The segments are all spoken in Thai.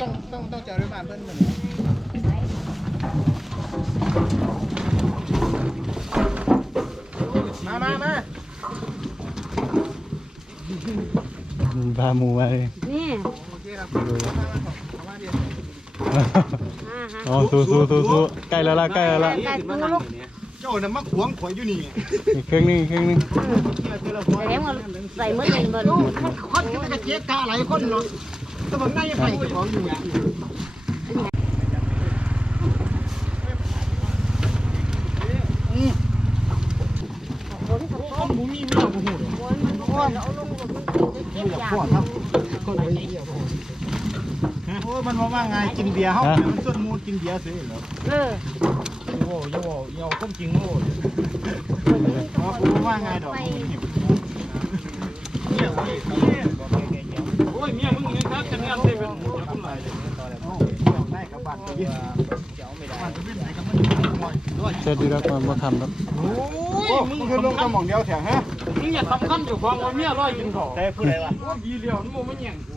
ต้องต้องต้องเจอด้วยบ้านเพื่อนเหมือนมามามาพาหมูมาเลยนี่โอเคครับมามามาเอามาเดี๋ยวอ่าฮะอ๋อสู้สู้สู้สู้ใกล้แล้วละใกล้แล้วละไก่ตู้ลูกเจ้าน่ะมาขวงข่อยอยู่นี่อีกครึ่งหนึงอีกครึ่งหนึงใส่แหลมก็ใส่มือเลยบ่ลูลูกกมันคนก็จะเจี๊ยบตาหลายคนเนาะ แตะบังในไฟเจ้าของอยู่อืมฝนฝนคนบ่มีเมียบ่ฮู้ดอกฝนมันบ่ค่อยเอาลงก็มันเจ็บอยากยาพอครับคนบ่มีเมียบ่ฮู้โอ้ยมันว่าว่าไงกินเบียร์เฮามันส่วนมูกินเบียร์ซื่อเหรอเออโอ้ยโอ้ยเอาความจริงโอ้ยว่ากูว่าไงดอกเนี่ยโอ้ ยเมียมึงเห็ครับจะเมียเเลยเลร็ดดีแล้วมัมาทำแล้วโอ้ยมึงคือลงกระหม่องเดียวแถงฮะมึงอย่าสำคัญอยู่ความว่าเมียร้อยยินถองแต่พูดอะไรวะว่ายีเดียวมันไม่เงี่ยงกู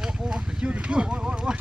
โอ้โหคิวคิวโอ้ยโอ้ย